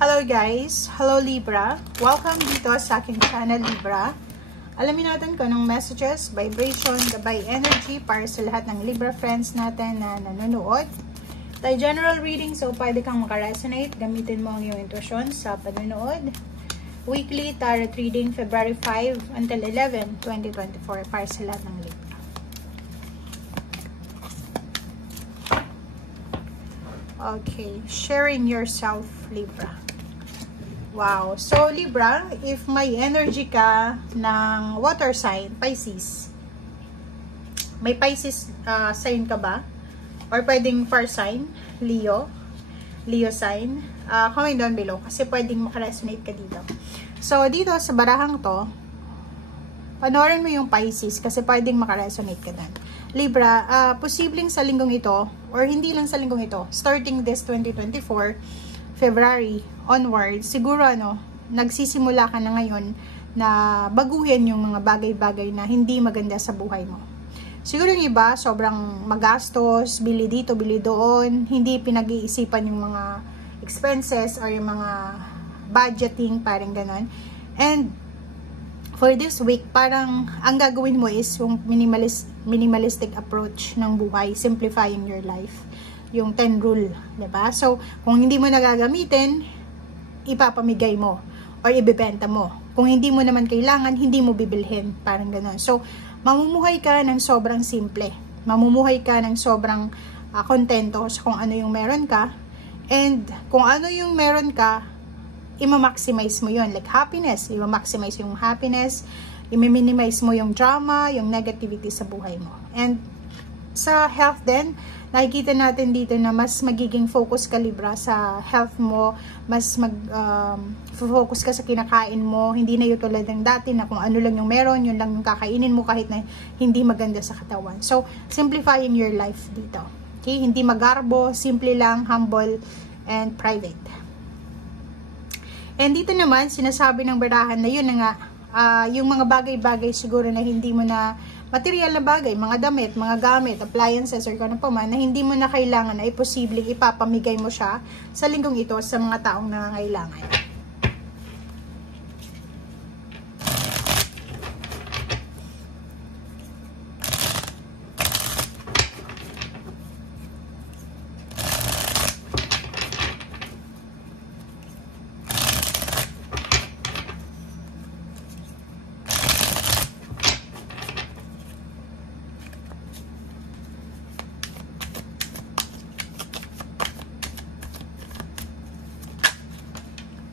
Hello guys! Hello Libra! Welcome dito sa aking channel Libra. Alamin natin kung anong messages, vibration, gabay energy para sa lahat ng Libra friends natin na nanonood. Tayo general reading, so pwede kang makaresonate. Gamitin mo ang iyong intuition sa panonood. Weekly tarot reading February 5 until 11, 2024 para sa lahat ng Libra. Okay, sharing yourself, Libra. Wow. So, Libra, if may energy ka ng water sign, Pisces, may Pisces sign ka ba? Or pwedeng fire sign, Leo sign, comment down below kasi pwedeng makaresonate ka dito. So, dito sa barahang to, panoorin mo yung Pisces kasi pwedeng makaresonate ka doon. Libra, posibleng sa linggong ito, or hindi lang sa linggong ito, starting this 2024, February onwards, siguro nagsisimula ka na ngayon na baguhin yung mga bagay-bagay na hindi maganda sa buhay mo. Siguro yung iba, sobrang magastos, bili dito, bili doon, hindi pinag-iisipan yung mga expenses or yung mga budgeting, parang ganon. And for this week, parang ang gagawin mo is yung minimalistic approach ng buhay, simplifying your life. Yung 10 rule, diba? So, kung hindi mo nagagamitin, ipapamigay mo or ibebenta mo. Kung hindi mo naman kailangan, hindi mo bibilhin. Parang gano'n. So, mamumuhay ka ng sobrang simple. Mamumuhay ka ng sobrang kontento sa kung ano yung meron ka. And kung ano yung meron ka, ima-maximize mo yun. Like happiness, ima-maximize yung happiness, i-minimize mo yung drama, yung negativity sa buhay mo. And sa health din, nakikita natin dito na mas magiging focus ka, Libra, sa health mo, mas focus ka sa kinakain mo, hindi na yung tulad ng dati na kung ano lang yung meron, yun lang yung kakainin mo kahit na hindi maganda sa katawan. So, simplifying your life dito. Okay? Hindi magarbo, simple lang, humble, and private. And dito naman, sinasabi ng barahan na yun na nga, yung mga bagay-bagay siguro na hindi mo na material na bagay, mga damit, mga gamit, appliances, or kung ano pa man, na hindi mo na kailangan ay posibleng ipapamigay mo siya sa linggong ito sa mga taong nangangailangan.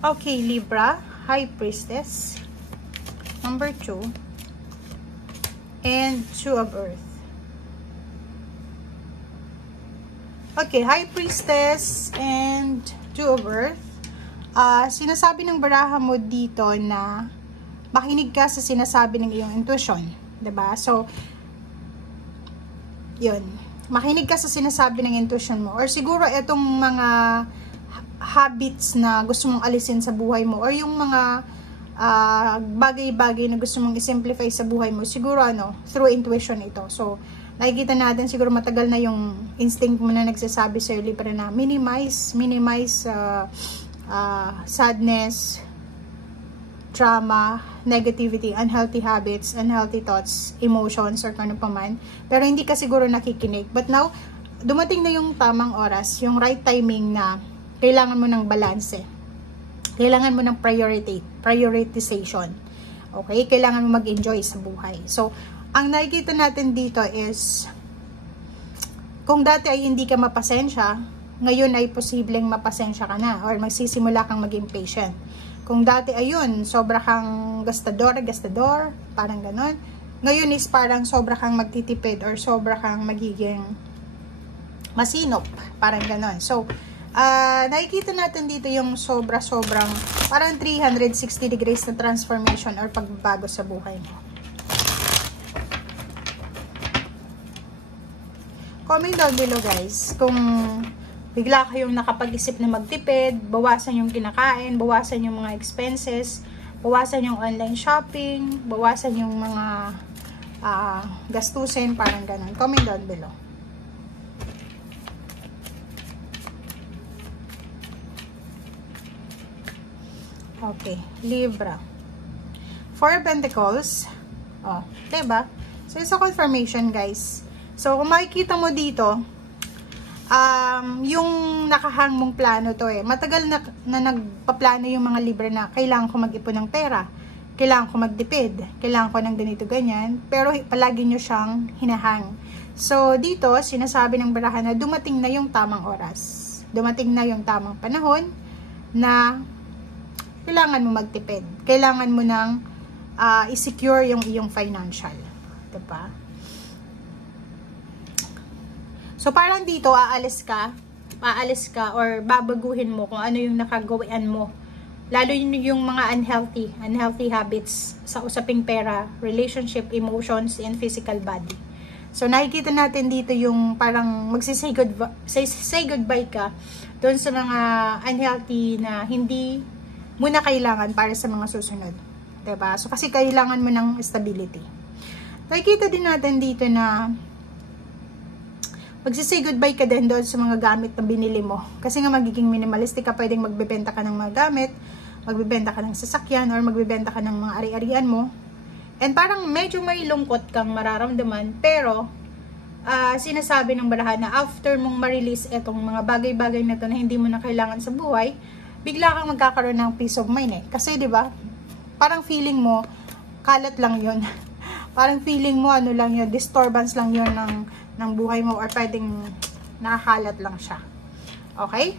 Okay, Libra, High Priestess, number 2, and 2 of Earth. Okay, High Priestess and 2 of Earth. Sinasabi ng baraha mo dito na makinig ka sa sinasabi ng iyong intuition, 'di ba? So, yun. Makinig ka sa sinasabi ng intuition mo. Or siguro itong mga habits na gusto mong alisin sa buhay mo, or yung mga bagay-bagay na gusto mong i-simplify sa buhay mo, siguro through intuition ito. So, nakikita natin siguro matagal na yung instinct mo na nagsasabi sa Libra na minimize sadness, trauma, negativity, unhealthy habits, unhealthy thoughts, emotions, or kano pa man. Pero hindi ka siguro nakikinig. But now, dumating na yung tamang oras, yung right timing na kailangan mo ng balance. Kailangan mo ng prioritization. Okay? Kailangan mo mag-enjoy sa buhay. So, ang nakikita natin dito is, kung dati ay hindi ka mapasensya, ngayon ay posibleng mapasensya ka na or magsisimula kang maging patient. Kung dati ayun, sobra kang gastador, parang ganon. Ngayon is parang sobra kang magtitipid or sobra kang magiging masinop, parang ganon. So, nakikita natin dito yung sobrang parang 360 degrees na transformation or pagbabago sa buhay mo. Comment down below guys kung bigla kayong nakapag-isip na magtipid, bawasan yung kinakain, bawasan yung mga expenses, bawasan yung online shopping, bawasan yung mga gastusin, parang ganun. Comment down below. Okay, Libra. Four of Pentacles. Oh, diba? So, it's a confirmation, guys. So, kung makikita mo dito, yung nakahang mong plano to matagal na nagpaplano yung mga Libra na kailangan ko mag-ipon ng pera, kailangan ko magtipid, kailangan ko ng ganito ganyan, pero palagi nyo siyang hinahang. So dito sinasabi ng barahan na dumating na yung tamang oras, dumating na yung tamang panahon na kailangan mo magtipid, kailangan mo nang i-secure yung iyong financial, diba? So, parang dito, aalis ka or babaguhin mo kung ano yung nakagawian mo. Lalo yung mga unhealthy habits sa usaping pera, relationship, emotions, and physical body. So, nakikita natin dito yung parang say goodbye ka doon sa mga unhealthy na hindi mo na kailangan para sa mga susunod. Diba? So, kasi kailangan mo ng stability. Nakikita din natin dito na magsisay goodbye ka din doon sa mga gamit na binili mo. Kasi nga magiging minimalistic ka, pwedeng magbebenta ka ng mga gamit, magbebenta ka ng sasakyan, or magbebenta ka ng mga ari-arian mo. And parang medyo may lungkot kang mararamdaman, pero sinasabi ng barahan na after mong ma-release itong mga bagay-bagay na ito na hindi mo na kailangan sa buhay, bigla kang magkakaroon ng peace of mind Kasi 'di ba? Parang feeling mo kalat lang 'yon. Parang feeling mo ano lang 'yon, disturbance lang 'yon ng buhay mo, or pwedeng nakakalat lang siya. Okay?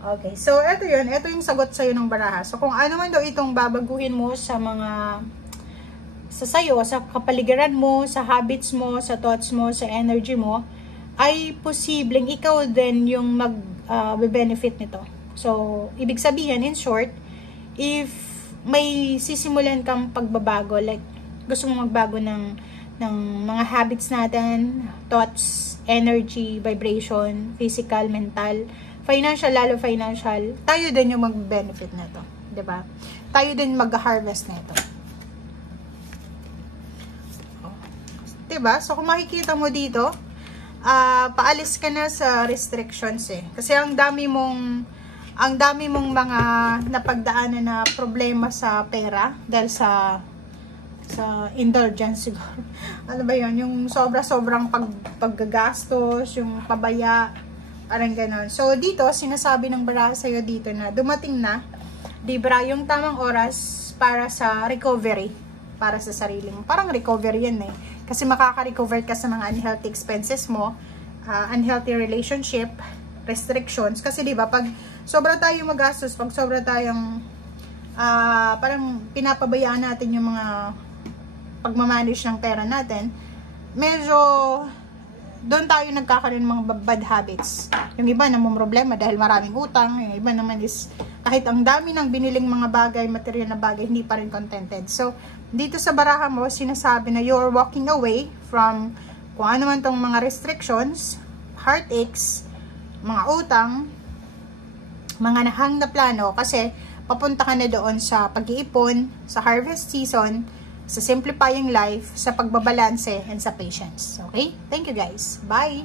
Okay. So, ito yun. Ito yung sagot sa'yo ng baraha. So, kung ano man daw itong babaguhin mo sa sayo, sa kapaligiran mo, sa habits mo, sa thoughts mo, sa energy mo, ay posibleng ikaw din yung mag-benefit nito. So, ibig sabihin, in short, if may sisimulan kang pagbabago, like, gusto mong magbago ng mga habits natin, thoughts, energy, vibration, physical, mental, financial, lalo financial, tayo din yung mag-benefit na ito. Diba? Tayo din mag-harvest na ito. Diba? So, kung makikita mo dito, paalis ka na sa restrictions Kasi ang dami mong mga napagdaanan na problema sa pera dahil sa indulgence siguro. Ano ba yun? Yung sobra-sobrang paggagastos, yung pabaya, parang ganon. So, dito, sinasabi ng baraha sa'yo dito na dumating na, Libra, yung tamang oras para sa recovery, para sa sarili mo. Parang recovery yan Kasi makaka-recover ka sa mga unhealthy expenses mo, unhealthy relationship, restrictions. Kasi diba, pag sobra tayong magastos, pag sobra tayong parang pinapabayaan natin yung mga pagmamanage ng pera natin, medyo doon tayo nagkakaroon ng mga bad habits. Yung iba namumroblema dahil maraming utang, yung iba naman is kahit ang dami ng biniling mga bagay, material na bagay, hindi pa rin contented. So, dito sa baraha mo, sinasabi na you're walking away from kung ano man tong mga restrictions, heartaches, mga utang, mga nahang na plano, kasi papunta ka na doon sa pag-iipon, sa harvest season, sa simplifying life, sa pagbabalanse, and sa patience. Okay? Thank you guys. Bye!